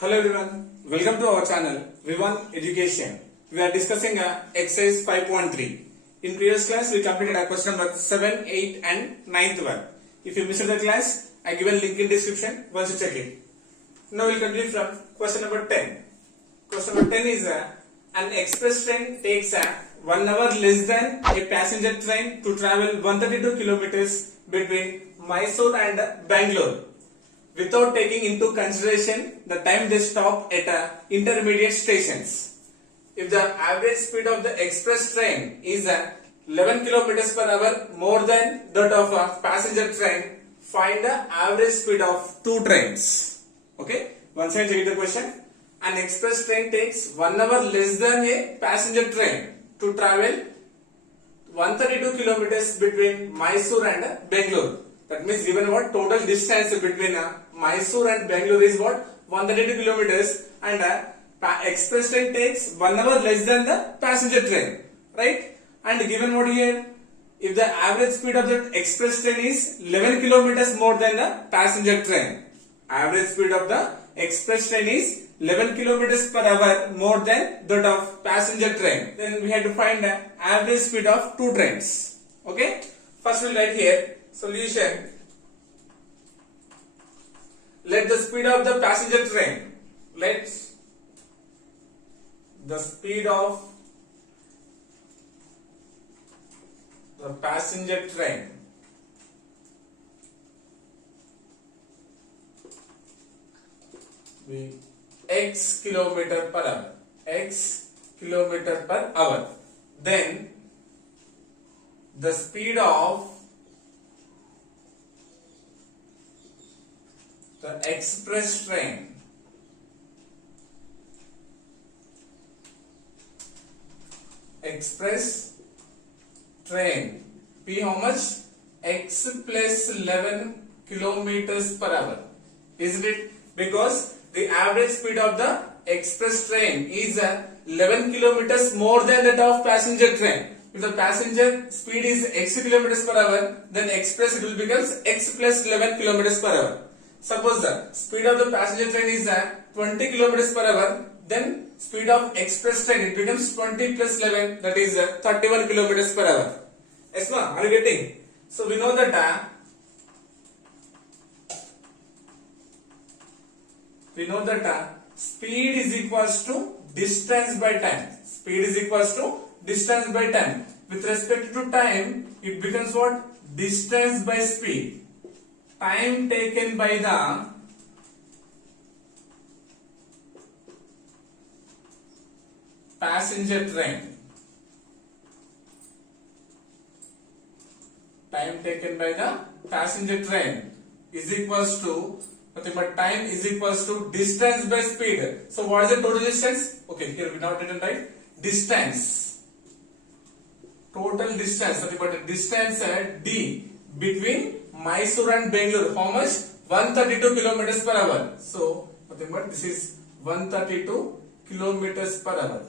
Hello everyone, welcome to our channel VIVAN Education. We are discussing exercise 5.3. In previous class we completed question number 7, 8 and 9th one. If you missed the class, I give a link in description once you check it. Now we will continue from question number 10. Question number 10 is an express train takes 1 hour less than a passenger train to travel 132 kilometers between Mysore and Bangalore, without taking into consideration the time they stop at intermediate stations. If the average speed of the express train is 11 kilometers per hour more than that of a passenger train, find the average speed of two trains. Okay, once again check the question. An express train takes 1 hour less than a passenger train to travel 132 kilometers between Mysore and Bangalore. That means given what total distance between Mysore and Bangalore is what 132 kilometers, and express train takes 1 hour less than the passenger train, right? And given what here, if the average speed of the express train is 11 kilometers more than the passenger train, average speed of the express train is 11 kilometers per hour more than that of passenger train, then we have to find the average speed of two trains. Okay, first we'll write here solution. Let the speed of the passenger train, let the speed of the passenger train be x kilometer per hour, x kilometer per hour. Then the speed of the express train be how much? X plus 11 kilometers per hour, isn't it? Because the average speed of the express train is 11 kilometers more than that of passenger train. If the passenger speed is x kilometers per hour, then express it will become x plus 11 kilometers per hour. Suppose the speed of the passenger train is 20 kilometers per hour, then speed of express train it becomes 20 plus 11, that is 31 kilometers per hour. Yes, ma'am, are you getting? So we know that speed is equals to distance by time. Speed is equals to distance by time. With respect to time, it becomes what? Distance by speed. Time taken by the passenger train. Time taken by the passenger train is equals to nothing but time is equals to distance by speed. So what is the total distance? Okay, here we now written right. Distance. Total distance. Nothing but distance d between Mysore and Bangalore. How much? 132 kilometers per hour. So nothing but this is 132 kilometers per hour.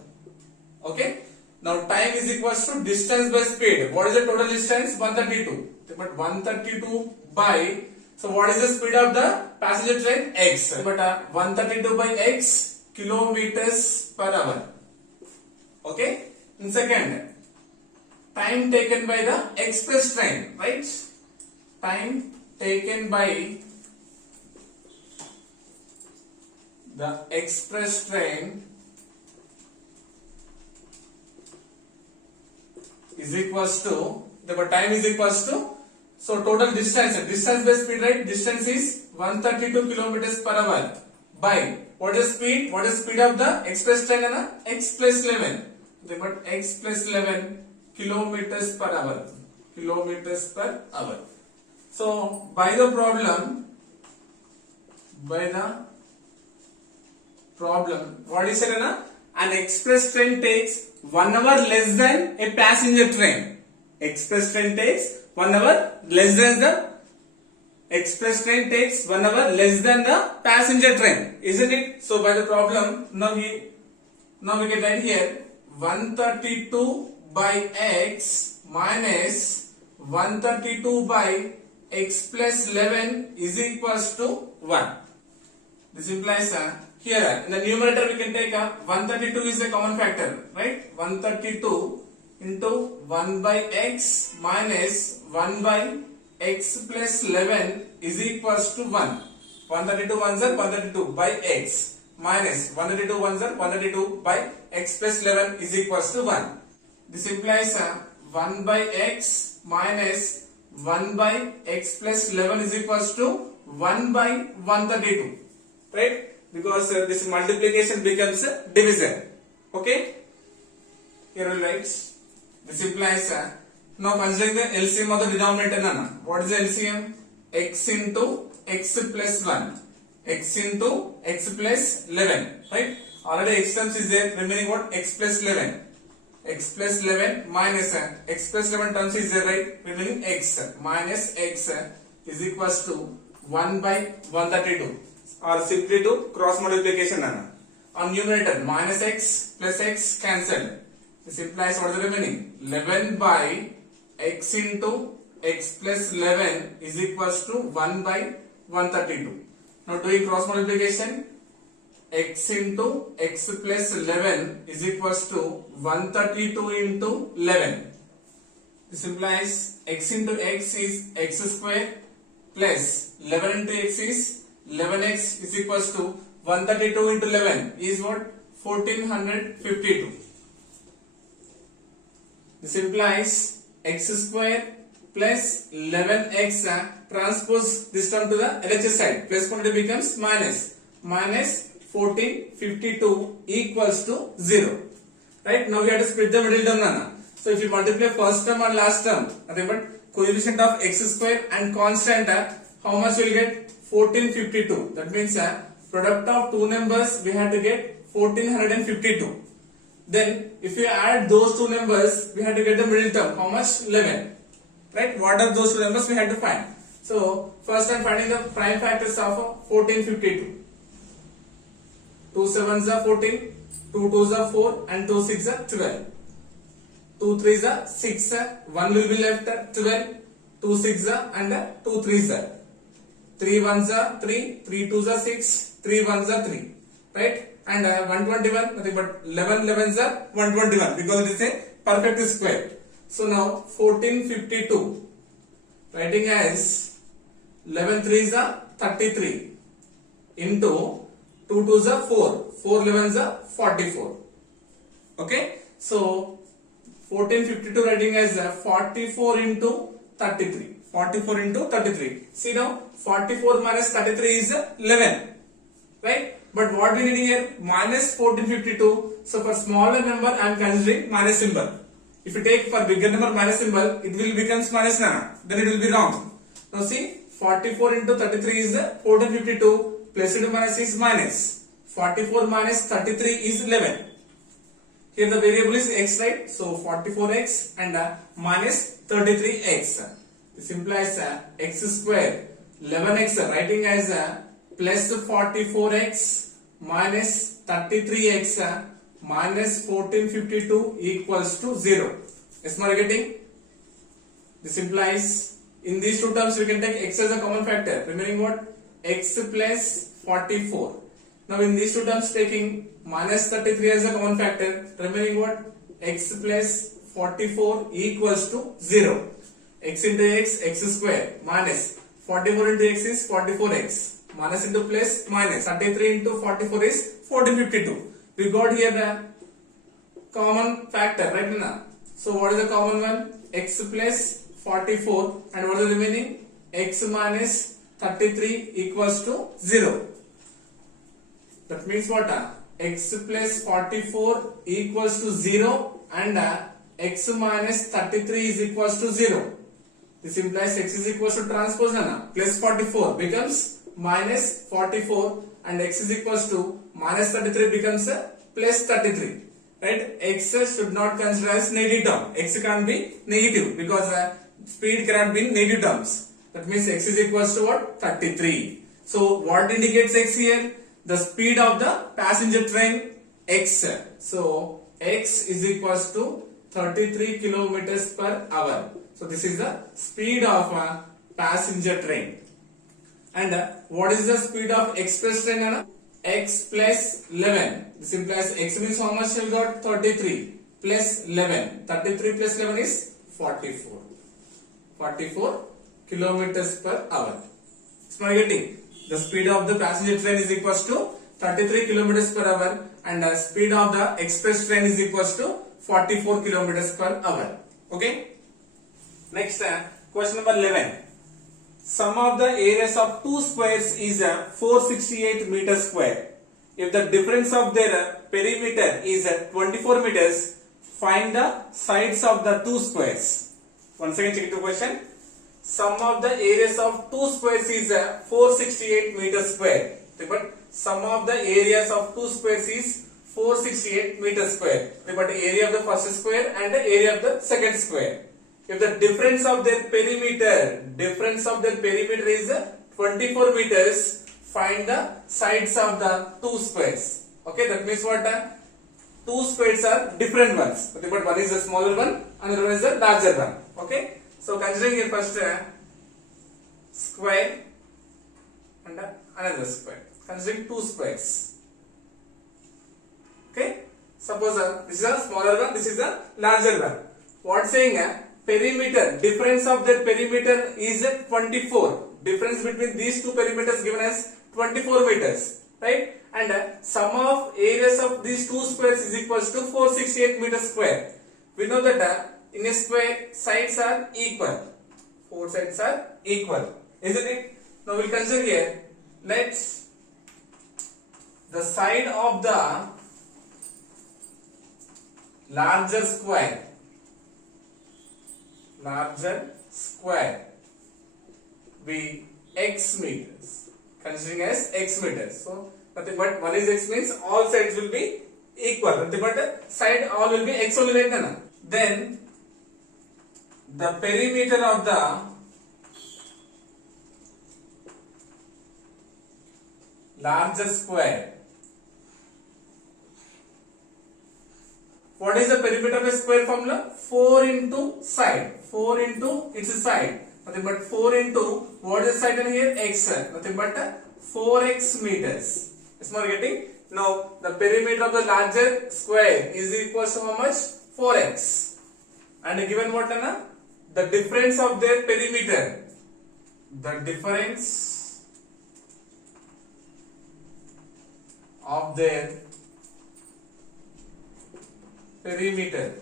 Okay. Now time is equals to distance by speed. What is the total distance? 132. But 132 by, so what is the speed of the passenger train? X. But 132 by x kilometers per hour. Okay. In second, time taken by the express train, right? Time taken by the express train is equals to, the time is equals to, so total distance by speed, right? Distance is 132 kilometers per hour by, what is speed? What is speed of the express train? X plus 11. But x plus 11 kilometers per hour. Kilometers per hour. So by the problem, what is it? An express train takes 1 hour less than a passenger train. Express train takes 1 hour less than the passenger train, isn't it? So by the problem, now we can write here 132 by x minus 132 by x plus 11 is equals to 1. This implies Here in the numerator we can take 132 is a common factor, right? 132 into 1 by x minus 1 by x plus 11 is equals to 1. 132 ones are 132 by x minus 132 ones are 132 by x plus 11 is equals to 1. This implies 1 by x minus 1 by x plus 11 is equals to 1 by 132, right? Because this multiplication becomes division. Okay? Here we write. This implies now considering the LCM of the denominator. What is the LCM? X into x plus 1. X into x plus 11. Right? Already x terms is there. Remaining what? X plus 11. X plus 11 minus x plus 11 terms is there, right? Remaining x minus x is equals to 1 by 132. Or simply to cross multiplication. On numerator minus x plus x cancelled. This implies what is the remaining? 11 by x into x plus 11 is equals to 1 by 132. Now doing cross multiplication, x into x plus 11 is equals to 132 into 11. This implies x into x is x square plus 11 into x is 11x is equals to 132 into 11 is what? 1452. This implies x square plus 11x transpose this term to the LHS side. Plus quantity becomes minus. Minus 1452 equals to 0. Right? Now we have to split the middle term. So if you multiply first term and last term, nothing but coefficient of x square and constant, how much will get? 1452. That means product of two numbers we have to get 1452. Then if you add those two numbers we have to get the middle term. How much? 11. Right? What are those two numbers we have to find? So first I am finding the prime factors of 1452. 2 sevens are 14, 2 twos are 4 and 2 six are 12. 2 threes are 6, 1 will be left at 12, 2 six are and 2 threes are. 3 ones are 3, 3 twos are 6, 3 ones are 3, right? And 121, nothing but 11 11s are 121 because it is a perfect square. So now 1452, writing as 11 threes are 33 into 2 twos are 4, 4 11s are 44. Okay, so 1452 writing as 44 into 33. 44 into 33. See now, 44 minus 33 is 11. Right? But what we need here? Minus 1452. So for smaller number, I am considering minus symbol. If you take for bigger number minus symbol, it will becomes minus nana. Then it will be wrong. Now see, 44 into 33 is 1452. Plus into minus is minus. 44 minus 33 is 11. Here the variable is x, right? So 44x and minus 33x. This implies x square 11x writing as plus 44x minus 33x minus 1452 equals to 0. Yes, am I getting? This implies in these two terms we can take x as a common factor. Remaining what? X plus 44. Now in these two terms taking minus 33 as a common factor. Remaining what? X plus 44 equals to 0. X into x, x square minus 44 into x is 44x minus into plus minus 33 into 44 is 1452. We got here the common factor, right now? So what is the common one? X plus 44 and what is the remaining? X minus 33 equals to 0. That means what? X plus 44 equals to 0 and x minus 33 is equals to 0. This implies x is equals to transpose plus 44 becomes minus 44 and x is equals to minus 33 becomes plus 33. Right? X should not consider as negative term. X can't be negative because speed cannot be in negative terms. That means x is equals to what? 33. So what indicates x here? The speed of the passenger train x. So x is equals to 33 kilometers per hour. So this is the speed of a passenger train. And what is the speed of express train? x plus 11. This implies x means how much we got? 33 plus 11. 33 plus 11 is 44. 44 kilometers per hour. It's not getting. The speed of the passenger train is equals to 33 kilometers per hour and the speed of the express train is equals to 44 kilometers per hour. Okay. Next question number 11. Sum of the areas of two squares is 468 meters square. If the difference of their perimeter is 24 meters, find the sides of the two squares. Once again check the question. Sum of the areas of two squares is 468 meters square. But sum of the areas of two squares is 468 meters square. But area of the first square and the area of the second square. If the difference of their perimeter is 24 meters, find the sides of the two squares. Okay, that means what? Two squares are different ones. But one is a smaller one, another one is a larger one. Okay, so considering your first square and another square. Considering two squares. Okay, suppose this is a smaller one, this is a larger one. What saying? Perimeter, difference of their perimeter is 24. Difference between these two perimeters given as 24 meters, right? And sum of areas of these two squares is equals to 468 meters square. We know that in a square sides are equal. Four sides are equal, isn't it? Now we'll consider here. Let's the side of the larger square be x meters, considering as x meters. So nothing but one is x means all sides will be equal. Nothing but side all will be x only, like that. Then the perimeter of the larger square. What is the perimeter of a square formula? 4 into side. 4 into its side. Nothing but 4 into what is the side in here? X. Nothing but 4x meters. Is not getting? Now the perimeter of the larger square is equal to how much? 4x. And given what? The difference of their perimeter. The difference of their perimeter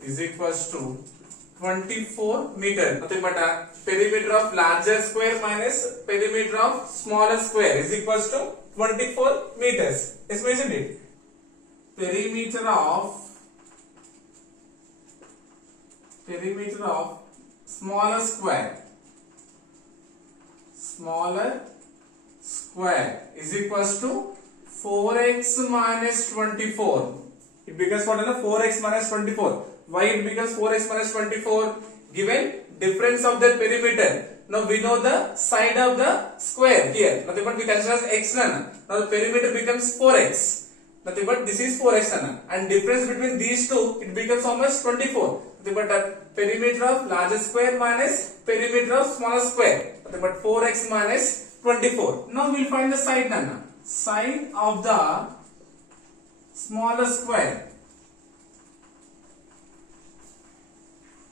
is equals to 24 meter. Nothing but perimeter of larger square minus perimeter of smaller square is equals to 24 meters. Yes, mentioned it. Perimeter of smaller square is equals to 4x minus 24. It becomes what? 4x minus 24. Why it becomes 4x minus 24? Given difference of the perimeter. Now we know the side of the square here. Nothing but we consider as x. Now the perimeter becomes 4x. Nothing but this is 4x. And difference between these two, it becomes how much? 24. Nothing but perimeter of larger square minus perimeter of smaller square. Nothing but 4x minus 24. Now we will find the side. Side of the smaller square.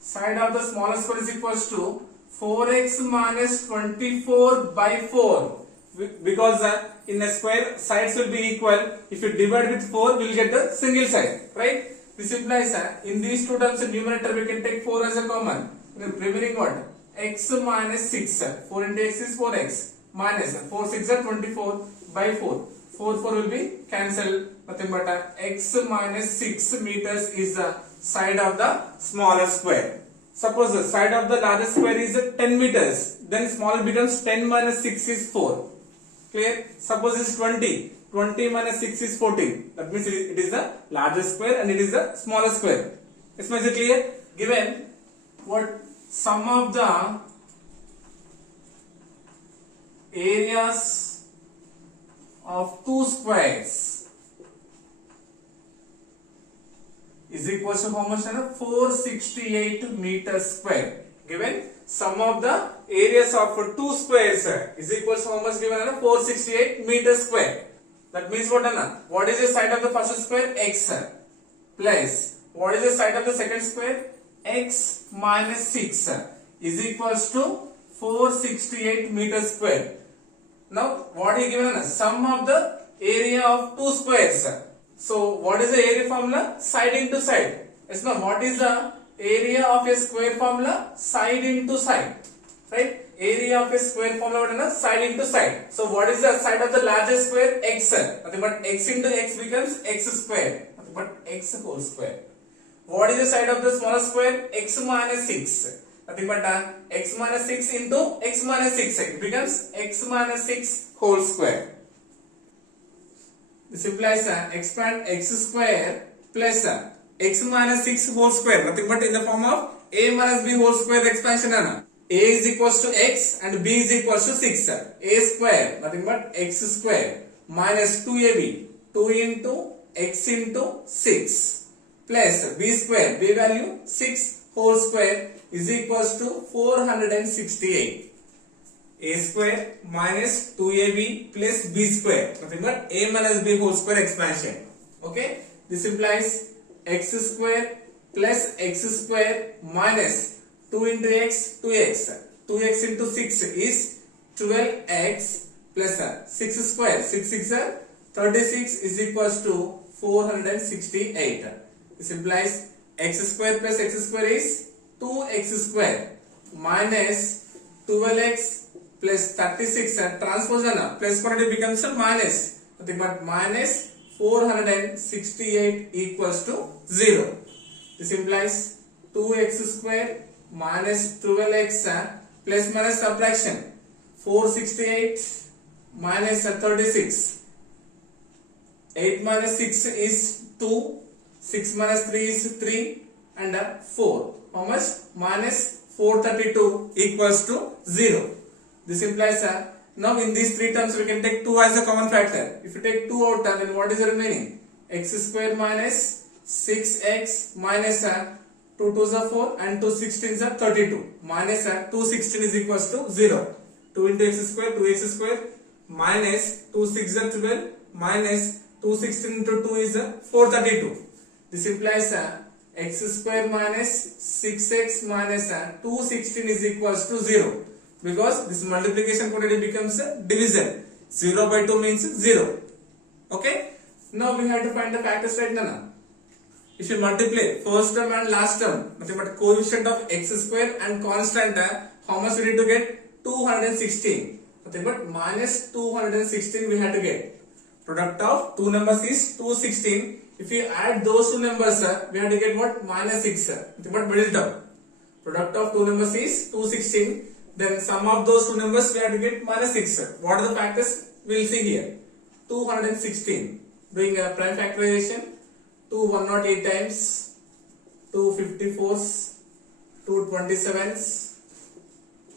Side of the smaller square is equals to 4x minus 24 by 4. Because in a square sides will be equal. If you divide with 4, we will get the single side, right? This implies in these two terms in numerator we can take 4 as a common. Remaining what? X minus 6. 4 into x is 4x. Minus 4 6 are 24 by 4. 4 will be cancelled. Nothing but x minus 6 meters is the side of the smaller square. Suppose the side of the larger square is 10 meters. Then smaller becomes 10 minus 6 is 4. Clear? Suppose it's 20. 20 minus 6 is 14. That means it is the larger square and it is the smaller square. Is it clear? Given what sum of the areas of two squares is equal to how much? 468 meters square. Given sum of the areas of two squares is equals to how much given? 468 meters square. That means what? What is the side of the first square? X plus what is the side of the second square? X minus 6 is equals to 468 meters square. Now what is given? Sum of the area of two squares. So what is the area formula? Side into side. Yes, now what is the area of a square formula? Side into side. Right? Area of a square formula, what is side into side. So what is the side of the largest square? X. Nothing but x into x becomes x square. Nothing but x whole square. What is the side of the smallest square? X minus 6. Nothing but x minus 6 into x minus 6. It becomes x minus 6 whole square. This implies expand x square plus x minus 6 whole square. Nothing but in the form of a minus b whole square expansion. A is equals to x and b is equals to 6. A square, nothing but x square minus 2ab, 2 into x into 6 plus b square, b value 6 whole square is equals to 468. A square minus 2ab plus b square, nothing but a minus b whole square expansion. Okay, this implies x square plus x square minus 2 into x, 2x. 2x into 6 is 12x plus 6 square. 6 6 36 is equals to 468. This implies x square plus x square is 2x square minus 12x plus 36. Transposition plus quantity becomes a minus. Nothing but minus 468 equals to 0. This implies 2x square minus 12x plus minus subtraction 468 minus 36. 8 minus 6 is 2, 6 minus 3 is 3 and 4. How much? Minus 432 equals to 0. This implies now in these three terms we can take 2 as a common factor. If you take 2 out, then what is the remaining? X square minus 6x minus 2 2s are 4 and 2 16s are 32. Minus 2 16 is equals to 0. 2 into x square, 2x square minus 2 6 are 12 minus 2 16 into 2 is 432. This implies x square minus 6x minus 2 16 is equals to 0. Because this multiplication quantity becomes a division. 0 by 2 means 0. Okay. Now we have to find the factors right now. If you multiply first term and last term, nothing but coefficient of x square and constant, how much we need to get? 216. Nothing but minus 216 we have to get. Product of two numbers is 216. If you add those two numbers, we have to get what? Minus 6. Nothing but middle term. Product of two numbers is 216. Then sum of those two numbers we have to get minus 6. What are the factors? We will see here. 216. Doing a prime factorization. 2 108 times, 2 54s, 2 27s,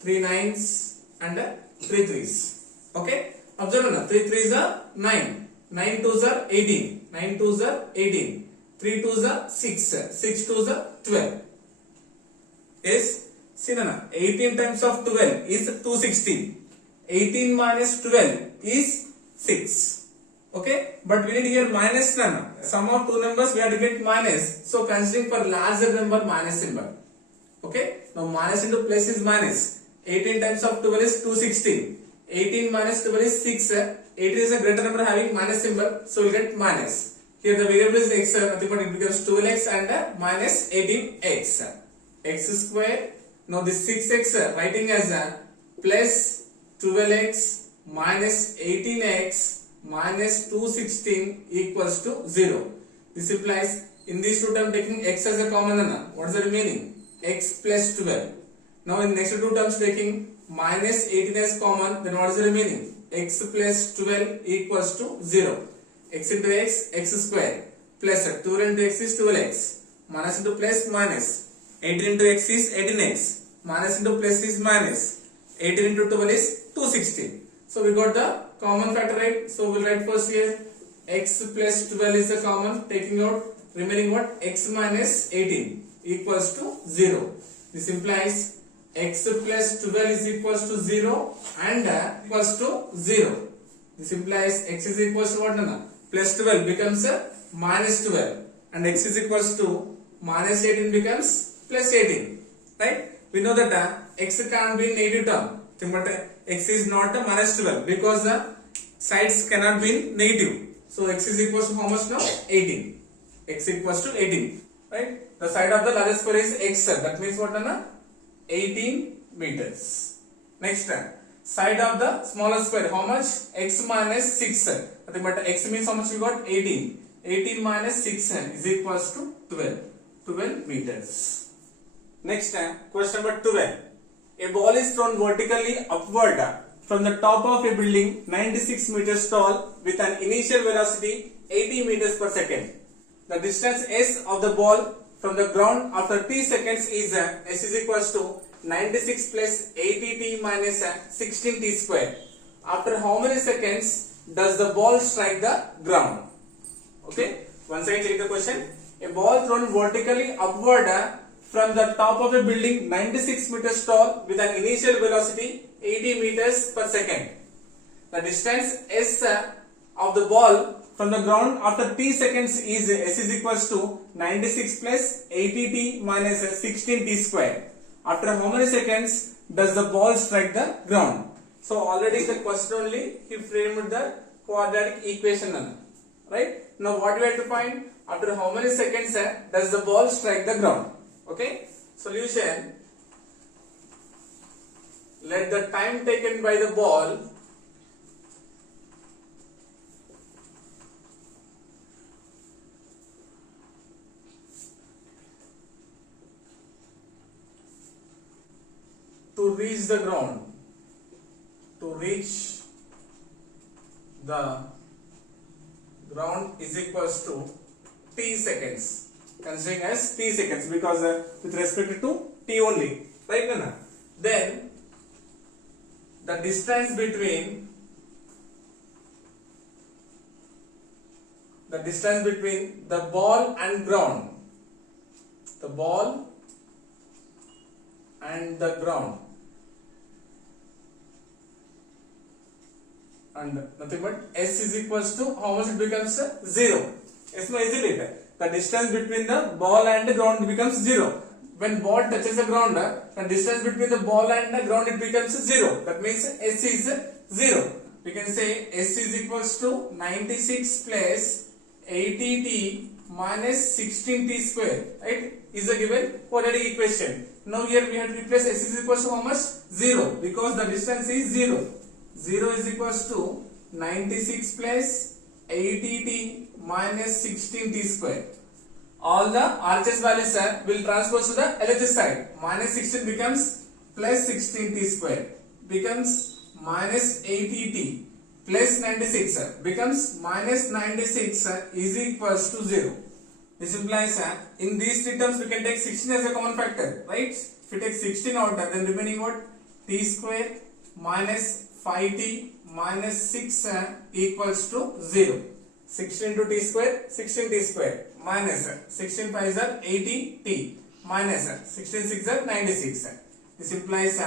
3 9s and 3 3s. Okay? Observe now. 3 3s are 9. 9 2s are 18. 9 2s are 18. 3 2s are 6. 6 2s are 12. Yes? See now. 18 times of 12 is 216. 18 minus 12 is 6. Okay, but we need here minus none. Sum of two numbers we have to get minus. So considering for larger number minus symbol. Okay, now minus into plus is minus. 18 times of 12 is 216. 18 minus 12 is 6. 18 is a greater number having minus symbol, so we get minus. Here the variable is x, nothing but it becomes 12x and minus 18x. X square. Now this 6x writing as plus 12x minus 18x minus 216 equals to 0. This implies in these two terms taking x as a common, what is the remaining? X plus 12. Now in next two terms taking minus 18 as common, then what is the remaining? X plus 12 equals to 0. X into x, x square plus 12 into x is 12x minus into plus minus 18 into x is 18x minus into plus is minus 18 into 12 is 216. So we got the common factor, right? So we'll write first here x plus 12 is the common, taking out remaining what? X minus 18 equals to 0. This implies x plus 12 is equals to 0 and equals to 0. This implies x is equals to what? Plus 12 becomes minus 12 and x is equals to minus 18 becomes plus 18. Right? We know that x can't be negative term. But x is not a minus 12 because the sides cannot be negative. So x is equals to how much now? 18. X equals to 18. Right? The side of the largest square is x. That means what? 18 meters. Next, side of the smallest square, how much? X minus 6. But x means how much we got? 18. 18 minus 6 is equals to 12. 12 meters. Next, question number 12. A ball is thrown vertically upward from the top of a building 96 meters tall with an initial velocity 80 meters per second. The distance s of the ball from the ground after t seconds is s is equals to 96 plus 80t minus 16t square. After how many seconds does the ball strike the ground? Okay, once again check the question. A ball thrown vertically upward from the top of a building 96 meters tall with an initial velocity 80 meters per second. The distance s of the ball from the ground after t seconds is s is equals to 96 plus 80t minus 16t square. After how many seconds does the ball strike the ground? So already the question only he framed the quadratic equation. Right? Now what we have to find? After how many seconds does the ball strike the ground? Okay? Solution. Let the time taken by the ball to reach the ground, is equals to t seconds. Considering as t seconds because with respect to t only, right? Then the distance between the ball and ground, and nothing but s is equals to how much it becomes 0. Yes, no, isn't it? The distance between the ball and the ground becomes 0. When ball touches the ground, the distance between the ball and the ground it becomes 0. That means s is 0. We can say s is equals to 96 plus 80t minus 16t square. Right? Is a given quadratic equation. Now here we have to replace s is equals to how much? 0 because the distance is 0. 0 is equals to 96 plus 80t minus 16t square. All the RHS values will transpose to the LHS side. Minus 16 becomes plus 16t square. Becomes minus 80t plus 96 becomes minus 96 is equals to 0. This implies in these three terms we can take 16 as a common factor. Right? If we take 16 out then remaining what? T square minus 5t minus 6 equals to 0. 16 into t square, 16t square minus 16 5s are 80t minus 16 6 are 96. This implies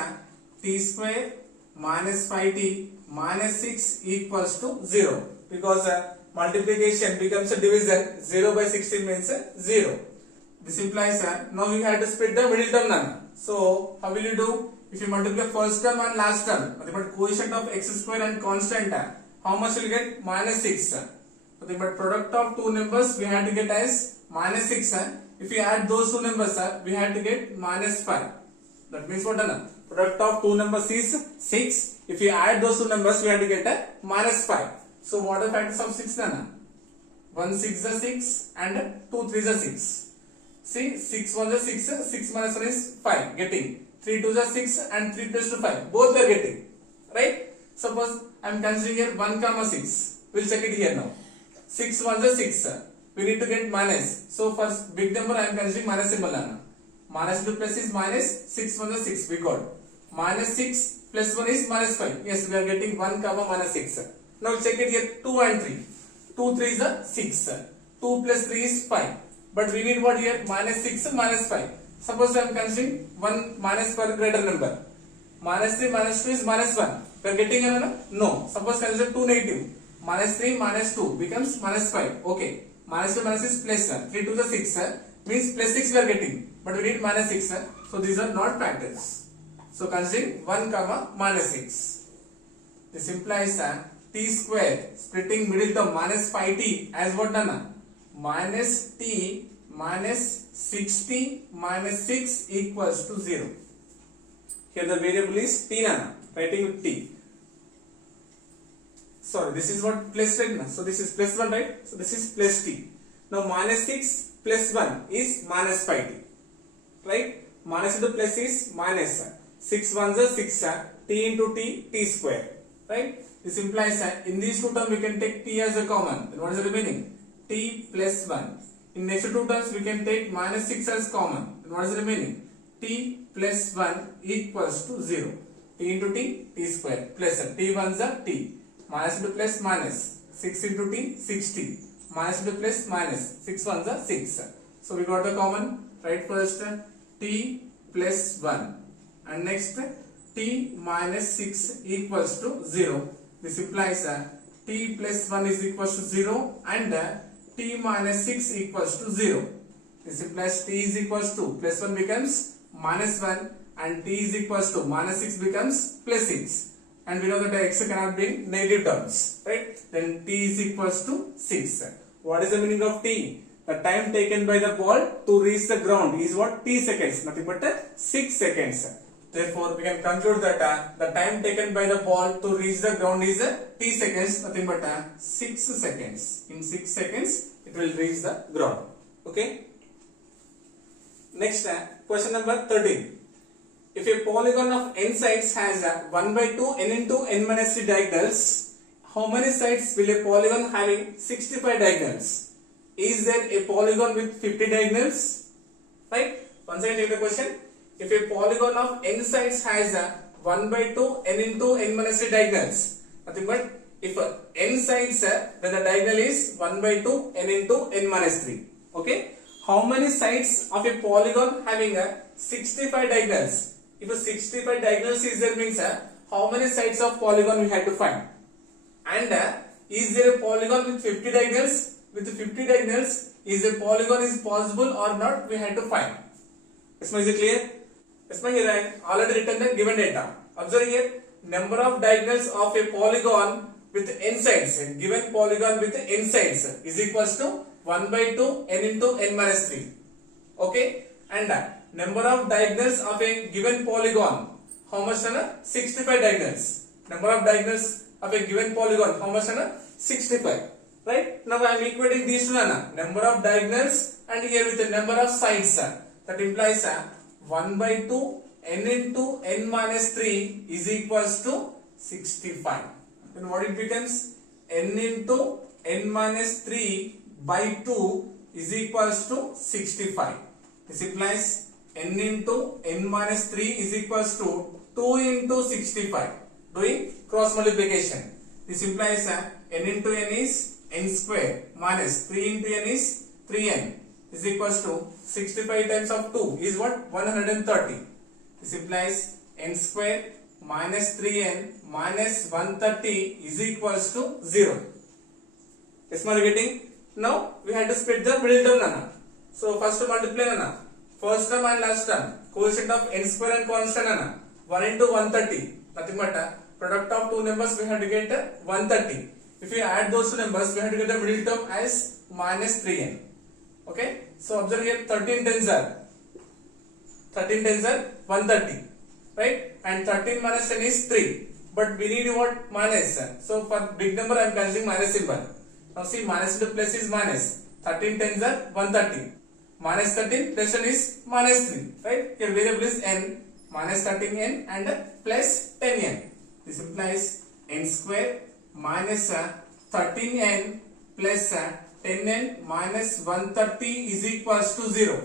t square minus 5t minus 6 equals to 0 because multiplication becomes a division. 0 by 16 means 0. This implies now we have to split the middle term. So how will you do? If you multiply first term and last term, but coefficient of x square and constant, how much will you get? Minus 6. But product of two numbers we have to get as minus 6. If you add those two numbers, we have to get minus 5. That means what? Product of two numbers is 6. If you add those two numbers, we have to get minus 5. So what are the factors of 6 then? 1 6 is 6 and 2 3 is 6. See, 6 1 is 6, 6 minus 1 is 5, getting. 3 2 is 6 and 3 plus 2 5. Both we are getting. Right? Suppose I am considering here 1 comma 6. We'll check it here now. 6 1 is 6. We need to get minus. So first big number I am considering minus symbol. Minus into plus is minus, 6 1 is 6. We got. Minus 6 plus 1 is minus 5. Yes, we are getting 1 comma minus 6. Now we'll check it here 2 and 3. 2 3 is 6. 2 plus 3 is 5. But we need what here? Minus 6 minus 5. Suppose I am considering 1 minus per greater number. Minus 3 minus 2 is minus 1. We are getting another? No. Suppose consider 2 negative. Minus 3 minus 2 becomes minus 5. Okay. Minus 2 minus is plus 3 to the 6 means plus 6 we are getting. But we need minus 6 so these are not factors. So considering 1 comma minus 6. This implies t square splitting middle term minus 5t as what Nana? Minus t minus 6t minus 6 equals to 0. Here the variable is t Nana, writing with t. Sorry, this is what plus right now. So this is plus 1, right? So this is plus t. Now minus 6 plus 1 is minus 5t. Right? Minus into plus is minus. 6 ones are 6. T into t square. Right? This implies that in these two terms we can take t as a common. Then what is the remaining? T plus 1. In next two terms we can take minus 6 as common. Then what is the remaining? T plus 1 equals to 0. T into t square plus t ones are t. Minus into plus minus 6 into t 6t. Minus into plus minus 6 ones are 6. So we got the common. Right, first t plus 1 and next t minus 6 equals to 0. This implies t plus 1 is equals to 0 and t minus 6 equals to 0. This implies t is equals to plus 1 becomes minus 1 and t is equals to minus 6 becomes plus 6. And we know that x cannot be in negative terms, right? Then t is equals to 6. What is the meaning of t? The time taken by the ball to reach the ground is what? T seconds, nothing but 6 seconds. Therefore, we can conclude that the time taken by the ball to reach the ground is t seconds, nothing but 6 seconds. In 6 seconds, it will reach the ground. Okay. Next, question number 13. If a polygon of n sides has 1 by 2 n into n minus 3 diagonals, how many sides will a polygon having 65 diagonals? Is there a polygon with 50 diagonals? Right? Once again take the question. If a polygon of n sides has 1 by 2 n into n minus 3 diagonals, nothing but if n sides then the diagonal is 1 by 2 n into n minus 3. Okay? How many sides of a polygon having 65 diagonals? If a 65 diagonals is there means how many sides of polygon we have to find? And is there a polygon with 50 diagonals? With 50 diagonals, is a polygon is possible or not? We have to find. Is it clear? Here I already written the given data. Observe here, number of diagonals of a polygon with n sides. A given polygon with n sides is equals to 1 by 2 n into n minus 3. Okay? And number of diagonals of a given polygon, how much? 65 diagonals. Number of diagonals of a given polygon, how much? 65. Right? Now I am equating these two number of diagonals and here with the number of sides. That implies 1 by 2 n into n minus 3 is equals to 65. Then what it becomes? N into n minus 3 by 2 is equals to 65. This implies n into n minus 3 is equals to 2 into 65. Doing cross multiplication. This implies n into n is n square minus 3 into n is 3n is equals to 65 times of 2 is what? 130. This implies n square minus 3n minus 130 is equals to 0. Yes, we are getting? Now we have to split the middle term nana. So first to multiply nana. First term and last term. Coefficient of n square and constant nana. 1 into 130. Nothing but product of two numbers we have to get 130. If we add those two numbers, we have to get the middle term as minus 3n. Okay? So observe here 13 tens are 130. Right? And 13 minus 10 is 3. But we need what? Minus. So for big number I am considering minus symbol. Now see, minus into plus is minus. 13 tens are 130. Minus 13 plus 1 is minus 3. Right? Here variable is n. Minus 13n and plus 10n. This implies n square minus 13n plus 10n minus 130 is equals to 0.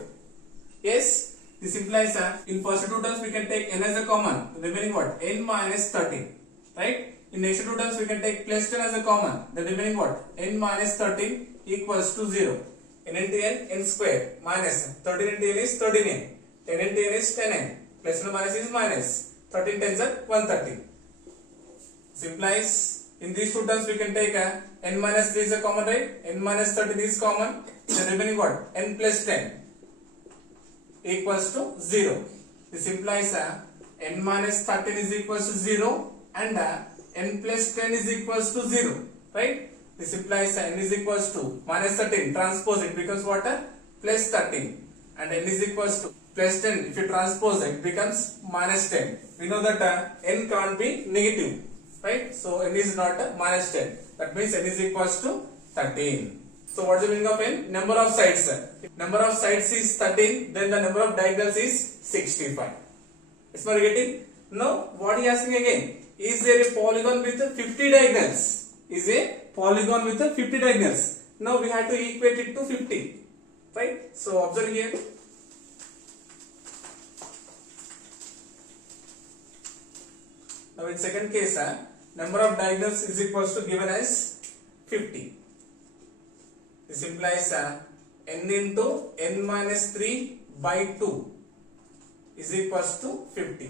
Yes, this implies in first two terms we can take n as a common, remaining what? N minus 13. Right? In next two terms we can take plus 10 as a common, the remaining what? N minus 13 equals to 0. N into n, n square minus 13 into n is 13n. 10 into n is 10n. Plus and minus is minus. 13 tens are 130. Implies in these two terms we can take n minus 3 is a common, right? N minus 13 is common. Then remaining what? N plus 10 equals to 0. This implies n minus 13 is equals to 0 and n plus 10 is equals to 0. Right? This implies n is equals to minus 13. Transpose it becomes what? Plus 13. And n is equals to plus 10. If you transpose it becomes minus 10. We know that n can't be negative. Right? So n is not minus 10. That means n is equals to 13. So what is the meaning of n? Number of sides. Number of sides is 13. Then the number of diagonals is 65. Is my getting? Now what he is asking again? Is there a polygon with 50 diagonals? Is a polygon with 50 diagonals. Now we have to equate it to 50. Right? So observe here. Now in second case, number of diagonals is equals to given as 50. This implies n into n minus 3 by 2 is equals to 50.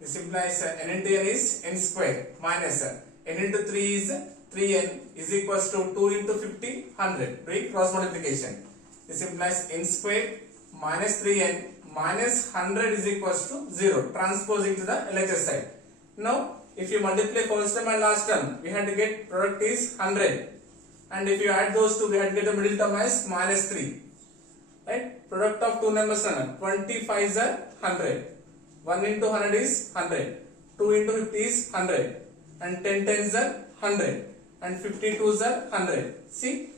This implies n into n is n square minus n into 3 is 3n is equals to 2 into 50, 100. Doing cross multiplication. This implies n square minus 3n minus 100 is equals to 0. Transposing to the LHS side. Now, if you multiply first term and last term, we had to get product is 100. And if you add those two, we had to get the middle term as minus 3. Right? Product of two numbers are 25 is 100. 1 into 100 is 100. 2 into 50 is 100. And 10 tens are 100. And 52s are 100. See,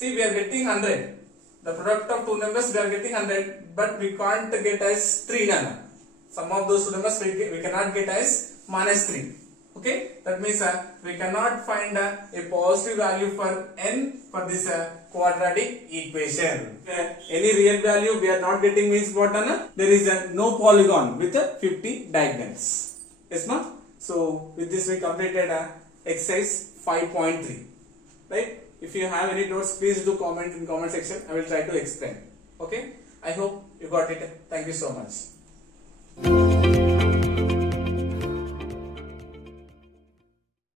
we are getting 100. The product of two numbers we are getting 100, but we can't get as 3 nano. Some of those two numbers we cannot get as minus 3. Okay, that means we cannot find a positive value for n for this quadratic equation. Any real value we are not getting means what? There is no polygon with 50 diagonals. Yes, ma? So with this we completed exercise 5.3. Right? If you have any doubts, please do comment in comment section. I will try to explain. Okay? I hope you got it. Thank you so much.